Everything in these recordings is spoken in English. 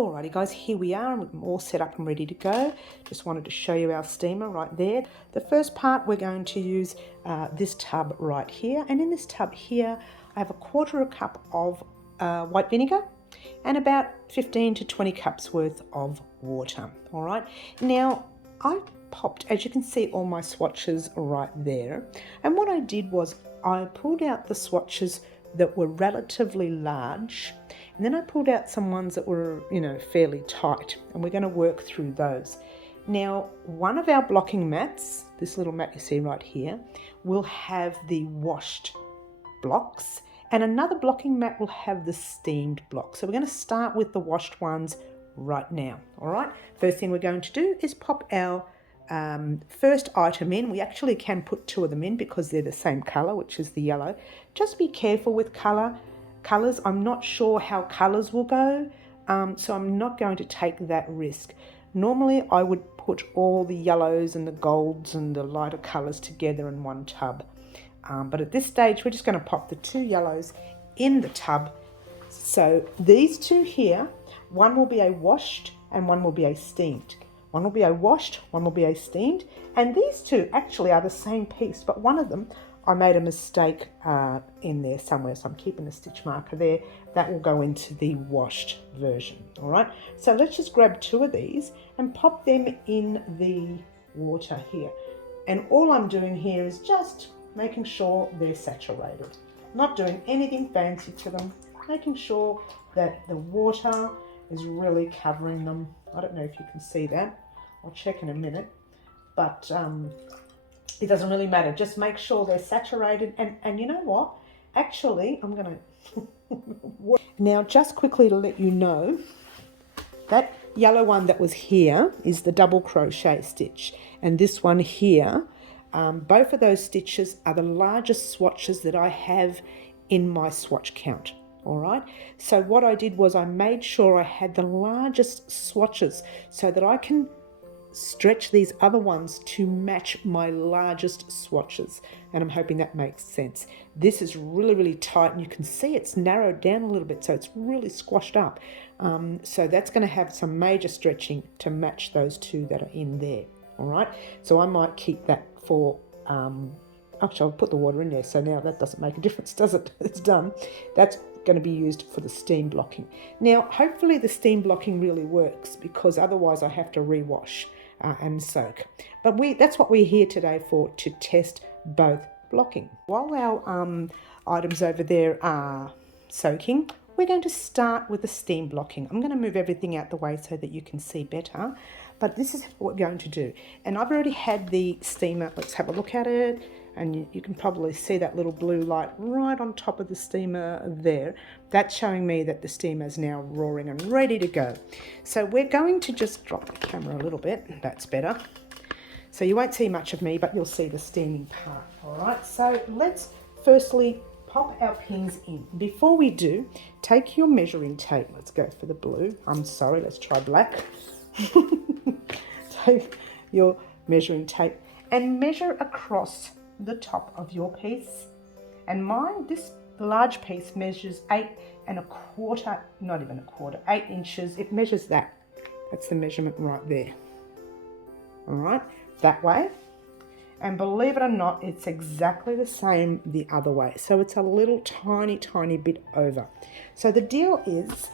Alrighty guys, here we are. I'm all set up and ready to go. Just wanted to show you our steamer right there. The first part, we're going to use this tub right here. And in this tub here, I have 1/4 cup of white vinegar and about 15 to 20 cups worth of water. All right. Now, I popped, as you can see, all my swatches right there. And what I did was I pulled out the swatches that were relatively large, and then I pulled out some ones that were, fairly tight, and we're going to work through those. Now, one of our blocking mats, this little mat you see right here, will have the washed blocks, and another blocking mat will have the steamed blocks. So we're going to start with the washed ones right now. All right, first thing we're going to do is pop our first item in. We actually can put 2 of them in because they're the same color, which is the yellow. Just be careful with colors. I'm not sure how colors will go, so I'm not going to take that risk. Normally I would put all the yellows and the golds and the lighter colors together in one tub, but at this stage we're just going to pop the 2 yellows in the tub. So these 2 here, one will be a washed and one will be a steamed. One will be a washed, one will be a steamed, and these 2 actually are the same piece, but one of them I made a mistake in there somewhere, so I'm keeping a stitch marker there. That will go into the washed version. All right, so let's just grab 2 of these and pop them in the water here. And all I'm doing here is just making sure they're saturated. Not doing anything fancy to them, making sure that the water is really covering them. I don't know if you can see that. I'll check in a minute, but it doesn't really matter. Just make sure they're saturated. And you know what? Actually, I'm going to... Now, just quickly to let you know, that yellow one that was here is the double crochet stitch. And this one here, both of those stitches are the largest swatches that I have in my swatch count. All right, so what I did was I made sure I had the largest swatches so that I can stretch these other ones to match my largest swatches, and I'm hoping that makes sense. This is really, really tight, and you can see it's narrowed down a little bit, so it's really squashed up. So that's going to have some major stretching to match those 2 that are in there. All right, so I might keep that for actually I'll put the water in there, so now that doesn't make a difference, does it? It's done. That's going to be used for the steam blocking. Now, hopefully the steam blocking really works, because otherwise I have to rewash and soak. But that's what we're here today for, to test both blocking. While our items over there are soaking, we're going to start with the steam blocking. I'm going to move everything out the way so that you can see better, but this is what we're going to do. And I've already had the steamer. Let's have a look at it. And you can probably see that little blue light right on top of the steamer there. That's showing me that the steamer is now roaring and ready to go. So we're going to just drop the camera a little bit. That's better. So you won't see much of me, but you'll see the steaming part. All right, so let's firstly pop our pins in. Before we do, take your measuring tape. Let's go for the blue. I'm sorry, let's try black. Take your measuring tape and measure across the top of your piece. And mine, this large piece, measures 8 1/4, not even 1/4, 8 inches. It measures that. That's the measurement right there. All right, that way. And believe it or not, it's exactly the same the other way. So it's a little tiny bit over. So the deal is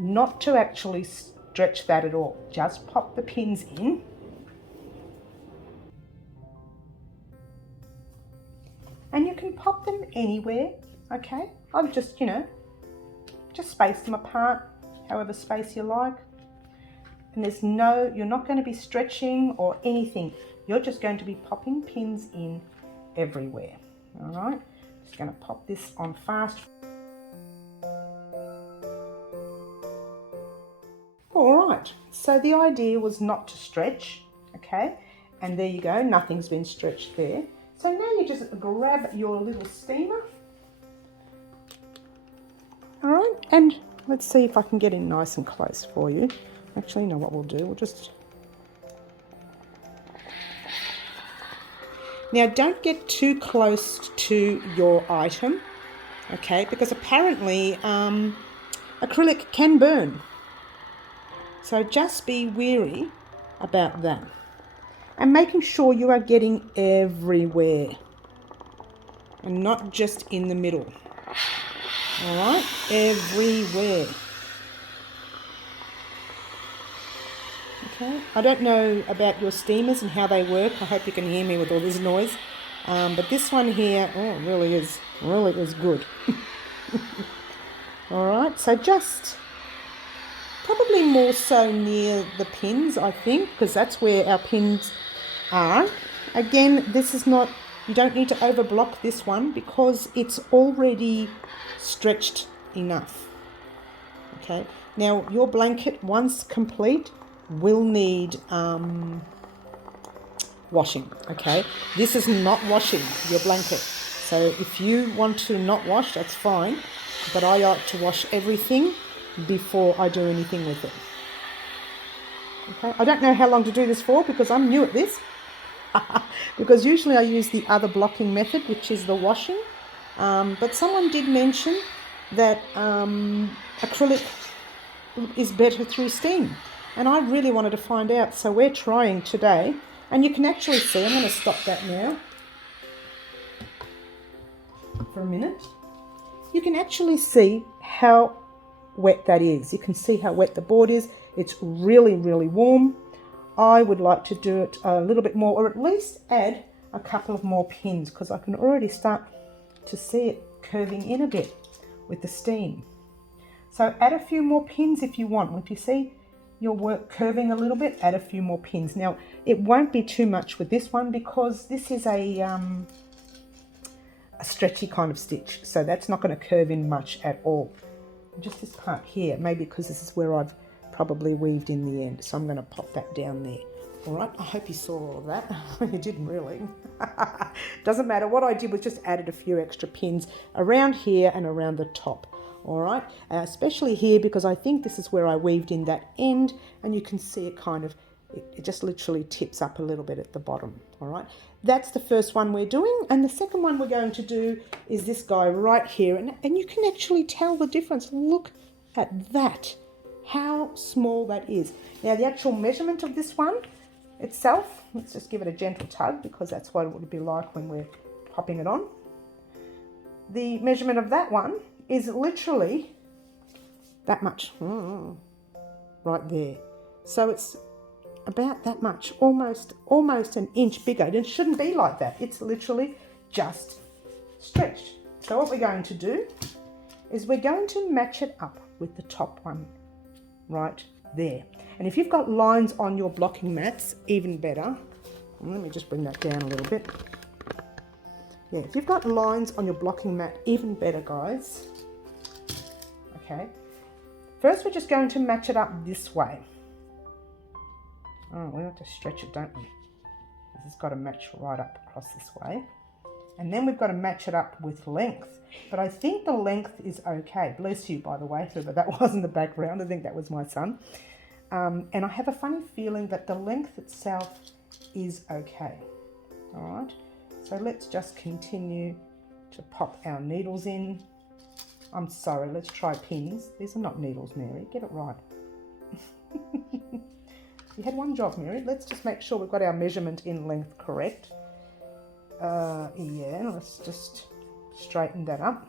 not to actually stretch that at all. Just pop the pins in. And you can pop them anywhere, okay? I've just, just space them apart, however space you like. And you're not going to be stretching or anything. You're just going to be popping pins in everywhere, all right? Just going to pop this on fast. All right, so the idea was not to stretch, okay? And there you go, nothing's been stretched there. So now you just grab your little steamer. All right, and let's see if I can get in nice and close for you. Actually, you know what we'll do? We'll just... Now, don't get too close to your item, okay? Because apparently acrylic can burn. So just be wary about that. And making sure you are getting everywhere and not just in the middle. All right, everywhere. Okay, I don't know about your steamers and how they work. I hope you can hear me with all this noise. But this one here, oh, really is good. All right, so just probably more so near the pins, I think, because that's where our pins are. Again, this is not, you don't need to overblock this one because it's already stretched enough. Okay, now your blanket, once complete, will need washing. Okay, this is not washing your blanket, so if you want to not wash, that's fine, but I like to wash everything before I do anything with it. Okay, I don't know how long to do this for because I'm new at this. Because usually I use the other blocking method, which is the washing, but someone did mention that acrylic is better through steam, and I really wanted to find out, so we're trying today. And you can actually see, I'm going to stop that now for a minute. You can actually see how wet that is. You can see how wet the board is. It's really warm. I would like to do it a little bit more, or at least add a couple of more pins, because I can already start to see it curving in a bit with the steam. So add a few more pins if you want. If you see your work curving a little bit, add a few more pins. Now, it won't be too much with this one because this is a stretchy kind of stitch, so that's not going to curve in much at all. Just this part here, maybe because this is where I've probably weaved in the end, so I'm going to pop that down there. All right, I hope you saw all of that. You didn't really. Doesn't matter. What I did was just added a few extra pins around here and around the top. All right, especially here because I think this is where I weaved in that end, and you can see it kind of, it just literally tips up a little bit at the bottom. All right, that's the first one we're doing, and the second one we're going to do is this guy right here, and you can actually tell the difference. Look at that, how small that is. Now the actual measurement of this one itself, let's just give it a gentle tug because that's what it would be like when we're popping it on. The measurement of that one is literally that much, right there. So it's about that much, almost an inch bigger. It shouldn't be like that. It's literally just stretched. So what we're going to do is we're going to match it up with the top one right there. And if you've got lines on your blocking mats, even better. Let me just bring that down a little bit. Yeah, if you've got lines on your blocking mat, even better, guys. Okay, first we're just going to match it up this way. Oh, we have to stretch it, don't we? This has got to match right up across this way. And then we've got to match it up with length. But I think the length is okay. Bless you, by the way, whoever that was in the background. I think that was my son. And I have a funny feeling that the length itself is okay. All right, so let's just continue to pop our needles in. I'm sorry, let's try pins. These are not needles, Mary. Get it right. You had one job, Mary. Let's just make sure we've got our measurement in length correct. Yeah, let's just straighten that up.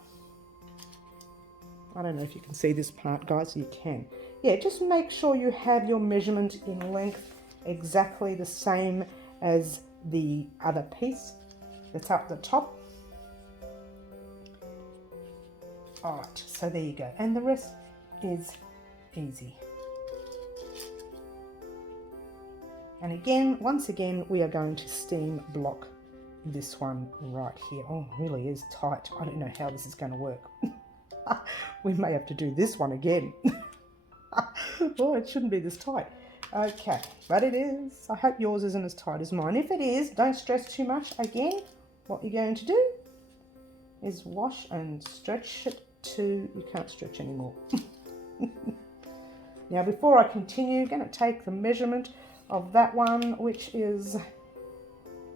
I don't know if you can see this part, guys. You can. Yeah, just make sure you have your measurement in length exactly the same as the other piece that's up the top. All right, so there you go. And the rest is easy. And again, once again, we are going to steam block this one right here. Oh, it really is tight. I don't know how this is going to work. We may have to do this one again. Oh, it shouldn't be this tight. Okay, but it is. I hope yours isn't as tight as mine. If it is, don't stress too much. Again, what you're going to do is wash and stretch it to, you can't stretch anymore. Now, before I continue, I'm going to take the measurement of that one, which is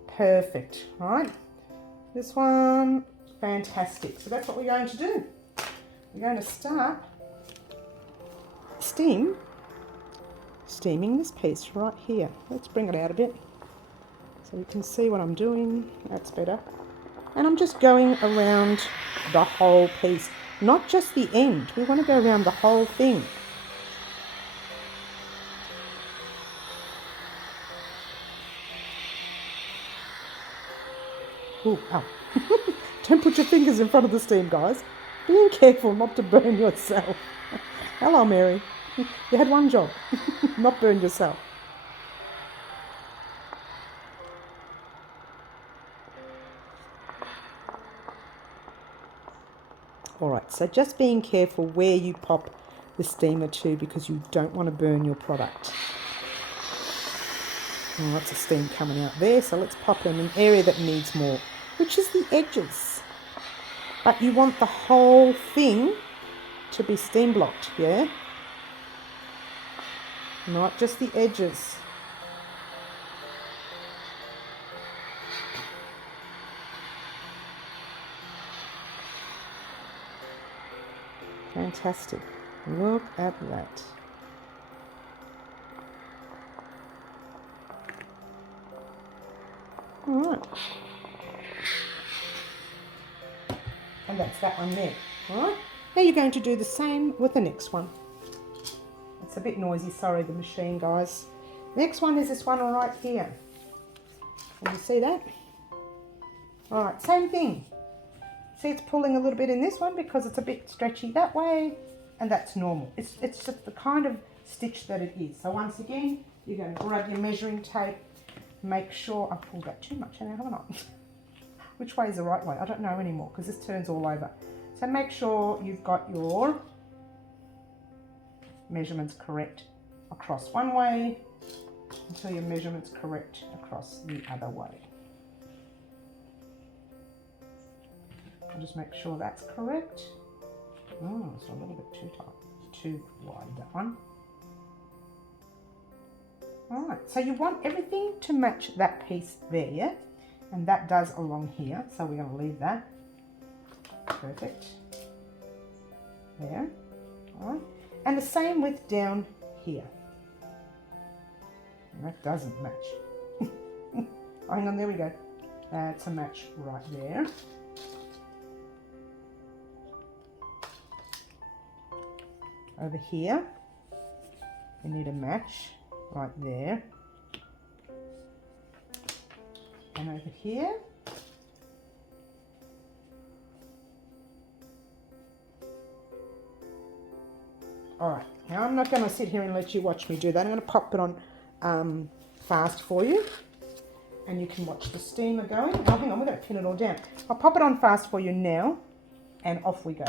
perfect, right? This one, fantastic. So that's what we're going to do. We're going to start steam steaming this piece right here. Let's bring it out a bit so you can see what I'm doing. That's better. And I'm just going around the whole piece, not just the end. We want to go around the whole thing. Ooh, ow. Don't put your fingers in front of the steam, guys. Being careful not to burn yourself. Hello, Mary. You had one job, not burn yourself. All right, so just being careful where you pop the steamer to because you don't want to burn your product. Oh, lots of steam coming out there, so let's pop in an area that needs more, which is the edges. But you want the whole thing to be steam blocked, yeah? Not just the edges. Fantastic. Look at that. All right. And that's that one there. All right. Now you're going to do the same with the next one. It's a bit noisy, sorry, the machine, guys. Next one is this one right here. Can you see that? All right, same thing. See, it's pulling a little bit in this one because it's a bit stretchy that way, and that's normal. It's just the kind of stitch that it is. So once again, you're going to grab your measuring tape, make sure, I've pulled that too much now, haven't I? Which way is the right way? I don't know anymore because this turns all over. So make sure you've got your measurements correct across one way until your measurements correct across the other way. I'll just make sure that's correct. Oh, it's a little bit too tight, too wide, that one. All right, so you want everything to match that piece there, yeah? And that does along here, so we're going to leave that. Perfect. There. All right. And the same with down here. And that doesn't match. Oh, hang on, there we go. That's a match right there. Over here, we need a match right there. And over here, all right, now I'm not going to sit here and let you watch me do that. I'm going to pop it on fast for you, and you can watch the steamer going. Oh, hang on, we're going to pin it all down. I'll pop it on fast for you now, and off we go.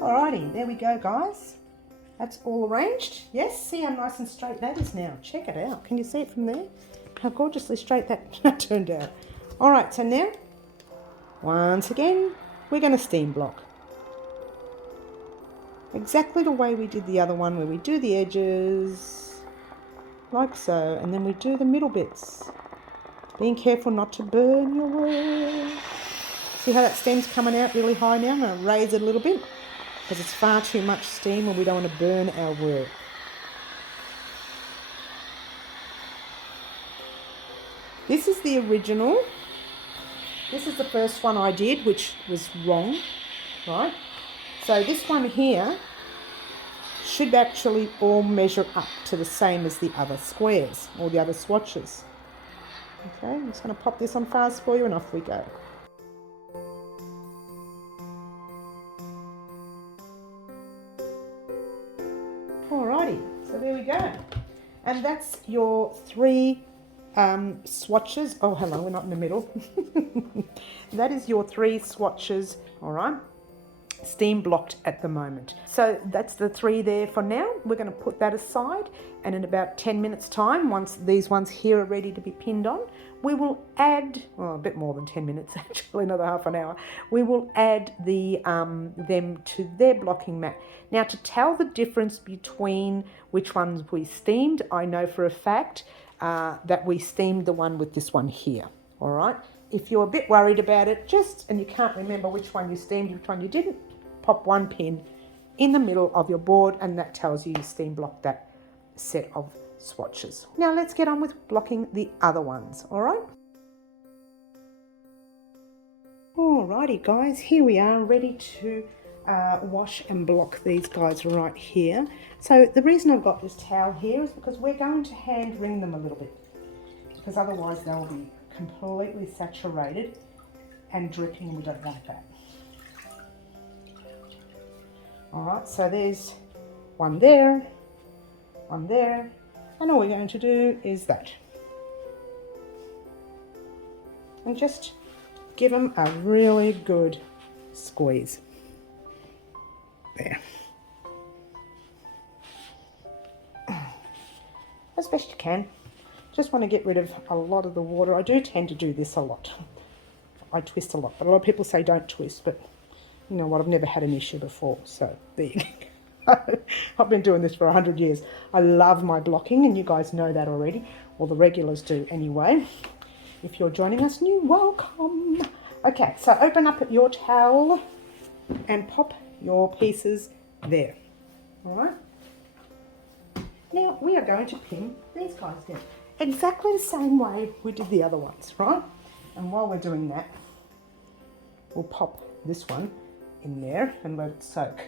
Alrighty, there we go, guys. That's all arranged. Yes, see how nice and straight that is now. Check it out. Can you see it from there? How gorgeously straight that turned out. All right, so now, once again, we're going to steam block. Exactly the way we did the other one, where we do the edges, like so, and then we do the middle bits. Being careful not to burn your work. See how that stem's coming out really high now? I'm going to raise it a little bit, because it's far too much steam and we don't want to burn our work. This is the original. This is the first one I did, which was wrong, right? So this one here should actually all measure up to the same as the other squares or the other swatches. Okay, I'm just going to pop this on fast for you and off we go. Alrighty, so there we go. And that's your 3 swatches. Oh, hello, we're not in the middle. That is your 3 swatches, all right, steam blocked at the moment. So that's the 3 there for now. We're going to put that aside, and in about 10 minutes time, once these ones here are ready to be pinned on, we will add, well, a bit more than 10 minutes actually, another half an hour, we will add the them to their blocking mat. Now, to tell the difference between which ones we steamed, I know for a fact that we steamed the one with this one here. All right. If you're a bit worried about it, and you can't remember which one you steamed, which one you didn't, pop one pin in the middle of your board, and that tells you steam blocked that set of swatches. Now let's get on with blocking the other ones. All right. Alrighty guys, here we are ready to wash and block these guys right here. So the reason I've got this towel here is because we're going to hand wring them a little bit, because otherwise they'll be completely saturated and dripping, and we don't want that. Alright, so there's one there, and all we're going to do is that. And just give them a really good squeeze. There. As best you can. Just want to get rid of a lot of the water. I do tend to do this a lot. I twist a lot, but a lot of people say don't twist, but you know what, I've never had an issue before, so there you go. I've been doing this for 100 years. I love my blocking, and you guys know that already, or the regulars do anyway. If you're joining us new, welcome. Okay, so open up your towel and pop your pieces there. All right. Now we are going to pin these guys down exactly the same way we did the other ones, right? And while we're doing that, we'll pop this one in there and let it soak.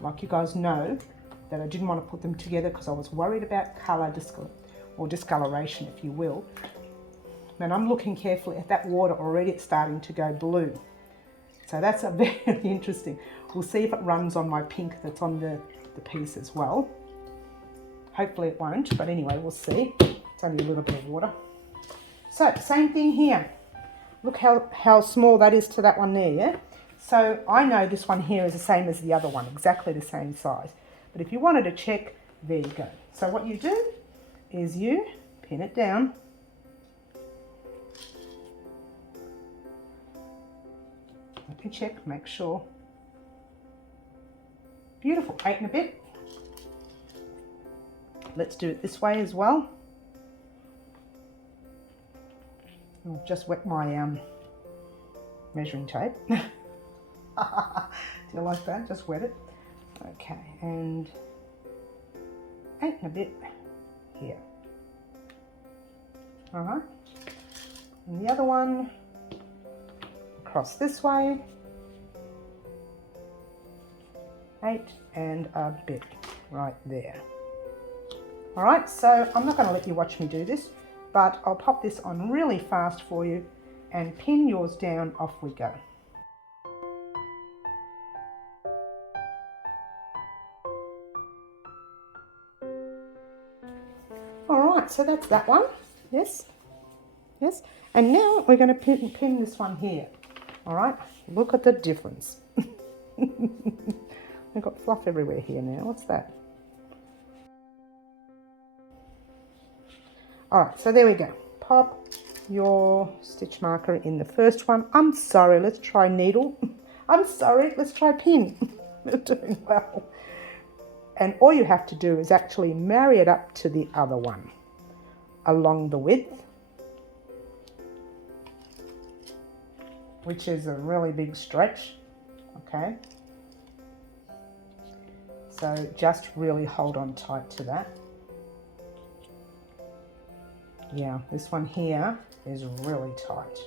Like you guys know that I didn't want to put them together because I was worried about colour discoloration, if you will. And I'm looking carefully at that water already. It's starting to go blue. So that's a very interesting. We'll see if it runs on my pink that's on the piece as well. Hopefully it won't, but anyway, we'll see. It's only a little bit of water. So same thing here. Look how small that is to that one there, yeah? So I know this one here is the same as the other one, exactly the same size. But if you wanted to check, there you go. So what you do is you pin it down. Let me check, make sure. Beautiful, 8 and a bit. Let's do it this way as well. I've just wet my measuring tape. Do you like that? Just wet it. Okay, and 8 and a bit here. All right. And the other one across this way. 8 and a bit right there. All right, so I'm not going to let you watch me do this, but I'll pop this on really fast for you and pin yours down. Off we go. All right, so that's that one. Yes, yes. And now we're going to pin this one here. All right, look at the difference. We've got fluff everywhere here now. What's that? All right, so there we go. Pop your stitch marker in the first one. I'm sorry, let's try needle. I'm sorry, let's try pin. We're doing well. And all you have to do is actually marry it up to the other one along the width, which is a really big stretch, okay? So just really hold on tight to that. Yeah, this one here is really tight.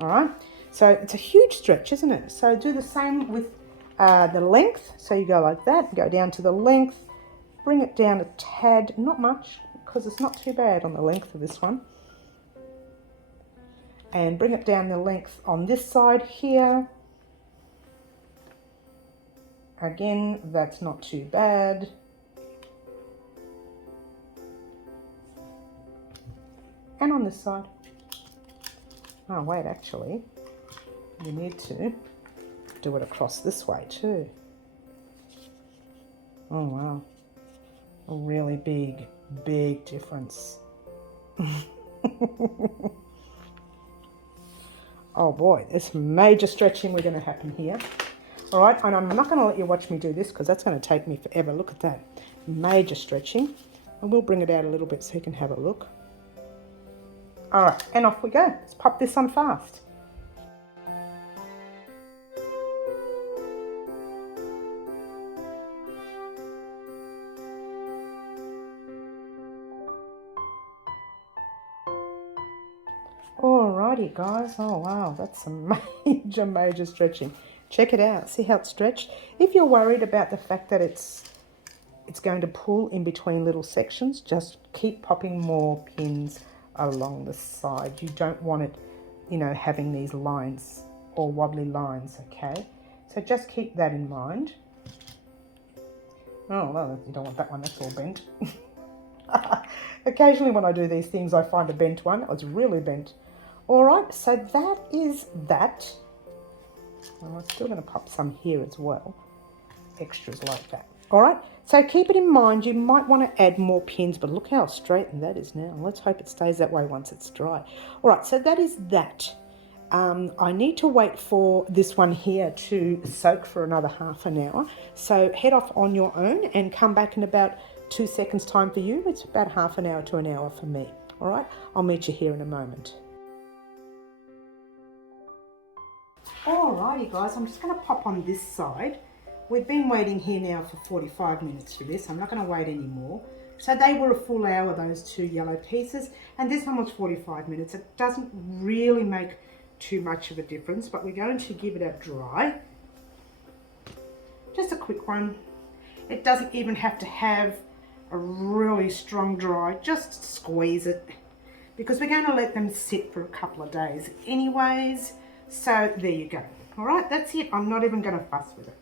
All right, so it's a huge stretch, isn't it? So do the same with the length. So you go like that, go down to the length, bring it down a tad, not much, because it's not too bad on the length of this one. And bring it down the length on this side here. Again, that's not too bad. And on this side. Oh wait, actually, we need to do it across this way too. Oh wow, a really big difference. Oh boy, there's major stretching we're going to happen here. All right, and I'm not going to let you watch me do this because that's going to take me forever. Look at that, major stretching. And we'll bring it out a little bit so you can have a look. All right, and off we go. Let's pop this on fast. Alrighty guys, oh wow, that's some major stretching. Check it out, see how it's stretched? If you're worried about the fact that it's going to pull in between little sections, just keep popping more pins along the side. You don't want it, you know, having these lines or wobbly lines, okay? So just keep that in mind. Oh, well, you don't want that one, that's all bent. Occasionally when I do these things, I find a bent one. It's really bent. All right, so that is that. Well, I'm still going to pop some here as well. Extras like that. All right, so keep it in mind. You might want to add more pins, but look how straightened that is now. Let's hope it stays that way once it's dry. All right, so that is that. I need to wait for this one here to soak for another half an hour. So head off on your own and come back in about 2 seconds time for you. It's about half an hour to an hour for me. All right, I'll meet you here in a moment. Alrighty guys, I'm just going to pop on this side. We've been waiting here now for 45 minutes for this. I'm not going to wait anymore. So they were a full hour, those two yellow pieces, and this one was 45 minutes. It doesn't really make too much of a difference, but we're going to give it a dry. Just a quick one. It doesn't even have to have a really strong dry, just squeeze it, because we're going to let them sit for a couple of days anyways. So there you go. All right, that's it. I'm not even going to fuss with it.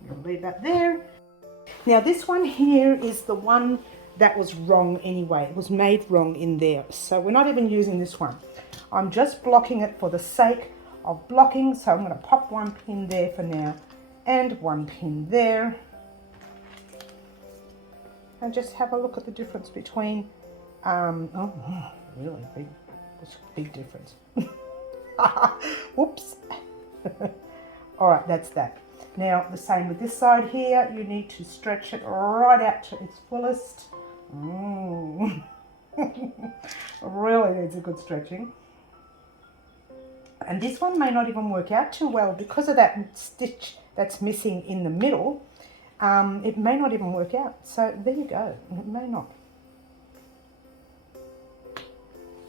I'm going to leave that there. Now this one here is the one that was wrong anyway. It was made wrong in there. So we're not even using this one. I'm just blocking it for the sake of blocking. So I'm going to pop one pin there for now and one pin there. And just have a look at the difference between, oh, really big, that's a big difference. Whoops. All right, that's that. Now the same with this side here. You need to stretch it right out to its fullest. Really needs a good stretching. And this one may not even work out too well because of that stitch that's missing in the middle. It may not even work out. So there you go. It may not.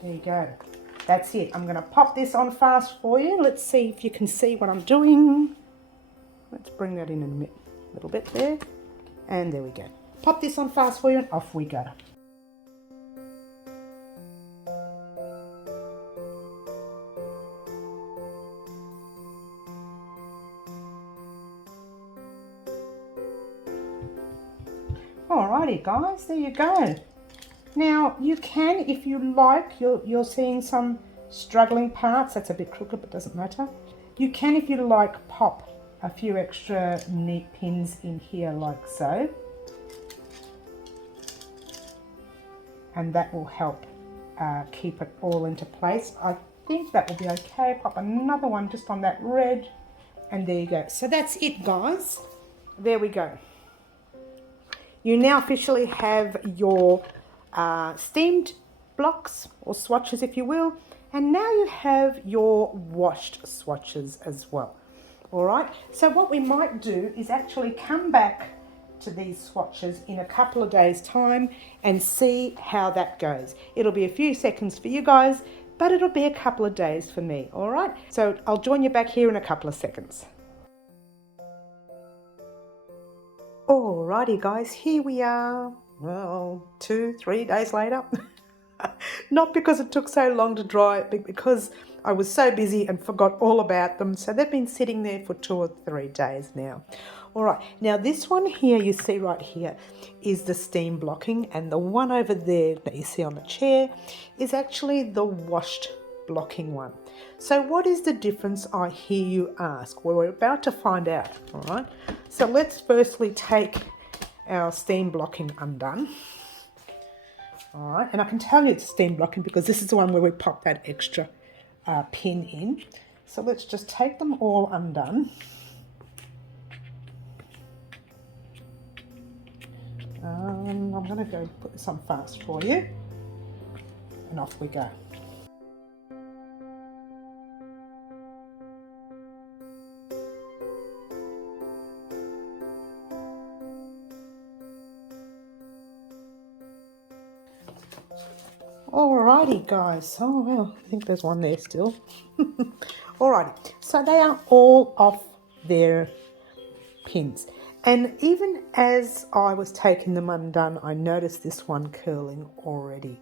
There you go. That's it. I'm going to pop this on fast for you. Let's see if you can see what I'm doing. Let's bring that in a little bit there. And there we go. Pop this on fast for you and off we go. Alrighty guys, there you go. Now you can, if you like, you're seeing some struggling parts. That's a bit crooked, but doesn't matter. You can, if you like, pop a few extra neat pins in here like so. And that will help keep it all into place. I think that will be okay. Pop another one just on that red. And there you go. So that's it, guys. There we go. You now officially have your steamed blocks or swatches, if you will, and now you have your washed swatches as well. All right, so what we might do is actually come back to these swatches in a couple of days time and see how that goes. It'll be a few seconds for you guys, but it'll be a couple of days for me. All right, so I'll join you back here in a couple of seconds. Alrighty guys, here we are, well, 2-3 days later. Not because it took so long to dry, but because I was so busy and forgot all about them. So they've been sitting there for 2 or 3 days now. All right, now this one here you see right here is the steam blocking, and the one over there that you see on the chair is actually the washed blocking one. So what is the difference, I hear you ask? Well, we're about to find out, all right? So let's firstly take our steam blocking undone. All right, and I can tell you it's steam blocking because this is the one where we pop that extra pin in. So let's just take them all undone. I'm going to go put this on fast for you, and off we go. Alrighty guys, oh well, I think there's one there still. Alrighty, so they are all off their pins. And even as I was taking them undone, I noticed this one curling already.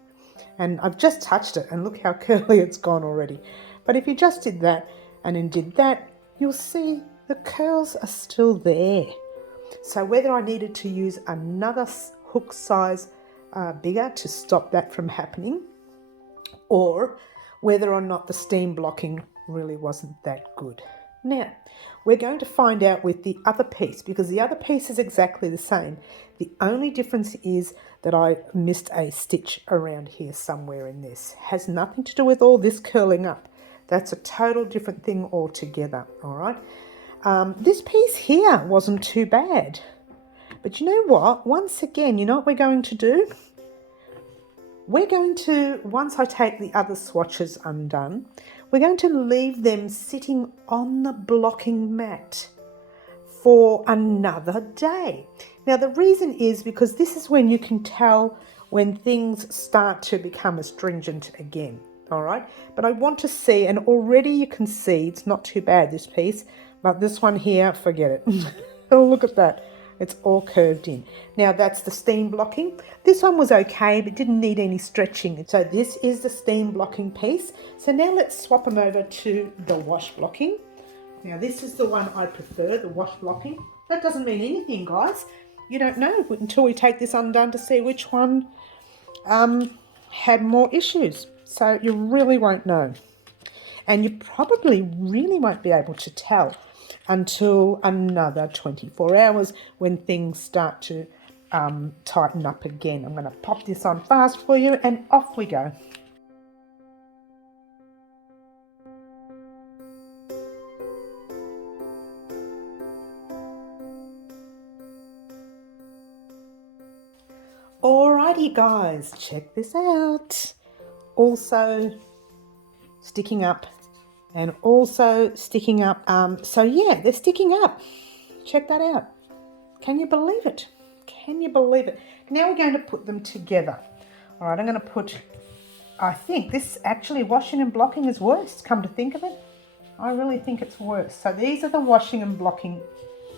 And I've just touched it and look how curly it's gone already. But if you just did that and then did that, you'll see the curls are still there. So whether I needed to use another hook size bigger to stop that from happening, or whether or not the steam blocking really wasn't that good. Now, we're going to find out with the other piece, because the other piece is exactly the same. The only difference is that I missed a stitch around here somewhere in this. Has nothing to do with all this curling up. That's a total different thing altogether, all right? This piece here wasn't too bad. But you know what? Once again, you know what we're going to do? We're going to, once I take the other swatches undone, we're going to leave them sitting on the blocking mat for another day. Now the reason is because this is when you can tell when things start to become astringent again, all right? But I want to see, and already you can see it's not too bad, this piece, but this one here, forget it. Oh, look at that. It's all curved in. Now that's the steam blocking. This one was okay, but didn't need any stretching. So this is the steam blocking piece. So now let's swap them over to the wash blocking. Now this is the one I prefer, the wash blocking. That doesn't mean anything, guys. You don't know until we take this undone to see which one had more issues. So you really won't know. And you probably really won't be able to tell until another 24 hours when things start to tighten up again. I'm going to pop this on fast for you and off we go. Alrighty guys, check this out. Also sticking up and also sticking up. So yeah, they're sticking up. Check that out. Can you believe it? Can you believe it? Now we're going to put them together. All right, I'm going to put, I think this actually washing and blocking is worse, come to think of it. I really think it's worse. So these are the washing and blocking.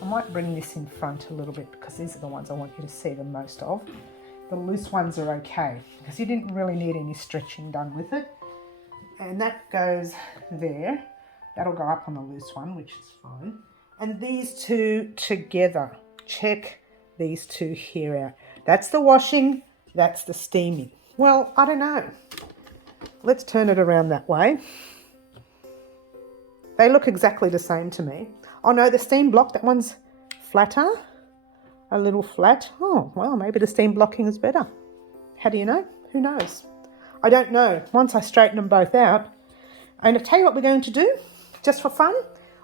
I might bring this in front a little bit because these are the ones I want you to see the most of. The loose ones are okay because you didn't really need any stretching done with it. And that goes there. That'll go up on the loose one, which is fine. And these two together, check these two here out. That's the washing, that's the steaming. Well, I don't know. Let's turn it around that way. They look exactly the same to me. Oh no, the steam block, that one's flatter, a little flat. Oh, well, maybe the steam blocking is better. How do you know? Who knows? I don't know. Once I straighten them both out, and I'll tell you what we're going to do, just for fun,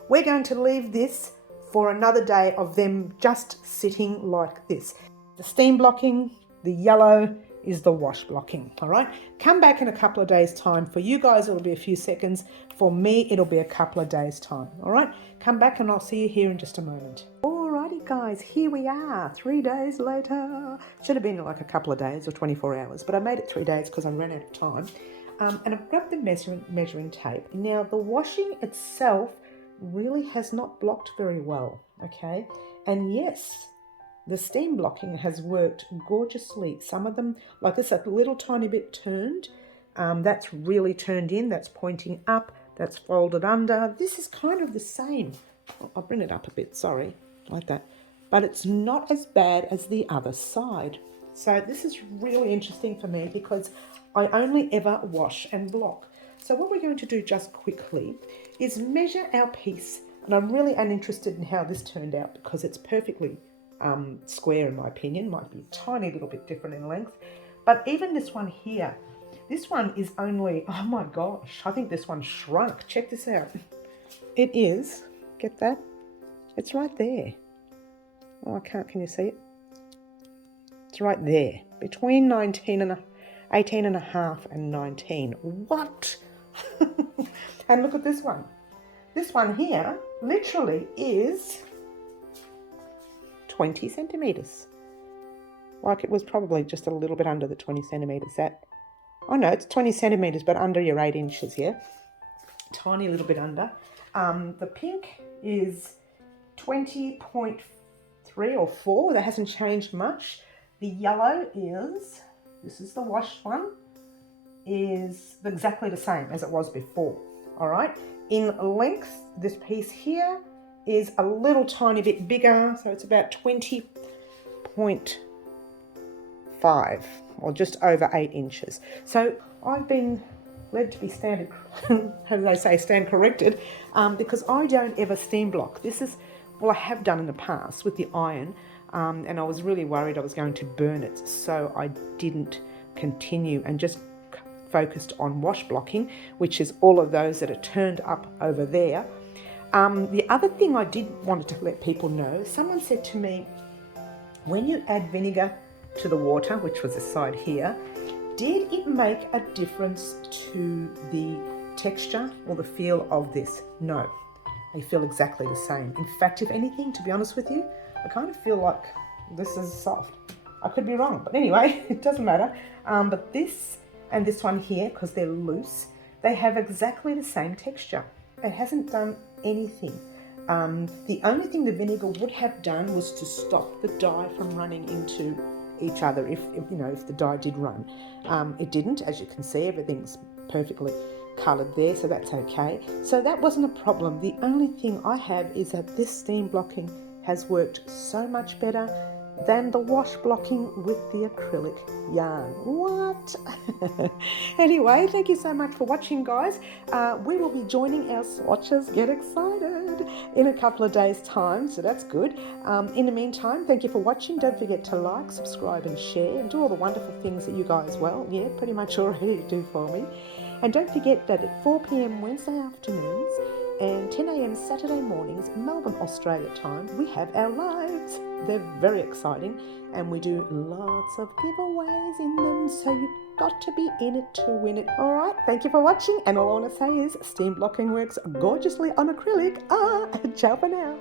we're going to leave this for another day of them just sitting like this. The steam blocking, the yellow is the wash blocking, all right? Come back in a couple of days' time. For you guys, it'll be a few seconds. For me, it'll be a couple of days' time, all right? Come back and I'll see you here in just a moment. Alrighty, guys, here we are, 3 days later. Should have been like a couple of days or 24 hours, but I made it 3 days because I ran out of time. And I've grabbed the measuring tape. Now, the washing itself really has not blocked very well, okay? And yes, the steam blocking has worked gorgeously. Some of them, like this, a little tiny bit turned. That's really turned in, that's pointing up, that's folded under. This is kind of the same. I'll bring it up a bit, sorry, like that. But it's not as bad as the other side. So this is really interesting for me because I only ever wash and block. So what we're going to do just quickly is measure our piece. And I'm really uninterested in how this turned out because it's perfectly square in my opinion. Might be a tiny little bit different in length. But even this one here, this one is only, oh my gosh, I think this one shrunk. Check this out. It is, get that? It's right there. Oh, I can't, can you see it? It's right there, between 18 and a half and 19. What? And look at this one. This one here literally is 20 centimeters. Like it was probably just a little bit under the 20 centimeters. That Oh no, it's 20 centimeters, but under your 8 inches, yeah? Tiny little bit under. The pink is 20.3 or 4. That hasn't changed much. The yellow is, this is the washed one, is exactly the same as it was before. All right. In length, this piece here is a little tiny bit bigger, so it's about 20.5 or just over 8 inches. So I've been led to be stand corrected, because I don't ever steam block. This is, well, I have done in the past with the iron, and I was really worried I was going to burn it, so I didn't continue and just focused on wash blocking, which is all of those that are turned up over there. The other thing I wanted to let people know, someone said to me, when you add vinegar to the water, which was this side here, did it make a difference to the texture or the feel of this? No, they feel exactly the same. In fact, if anything, to be honest with you, I kind of feel like this is soft. I could be wrong, but anyway, it doesn't matter. But this and this one here, because they're loose, they have exactly the same texture. It hasn't done anything. The only thing the vinegar would have done was to stop the dye from running into each other if the dye did run. It didn't, as you can see, everything's perfectly coloured there, so that's okay. So that wasn't a problem. The only thing I have is that this steam blocking has worked so much better than the wash blocking with the acrylic yarn. What? Anyway, thank you so much for watching, guys. We will be joining our swatches, get excited, in a couple of days' time, so that's good. In the meantime, thank you for watching. Don't forget to like, subscribe and share and do all the wonderful things that you guys, well, yeah, pretty much already do for me. And don't forget that at 4 p.m. Wednesday afternoons and 10 a.m. Saturday mornings, Melbourne, Australia time, we have our lives. They're very exciting, and we do lots of giveaways in them, so you've got to be in it to win it. All right, thank you for watching, and all I want to say is steam blocking works gorgeously on acrylic. Ciao for now.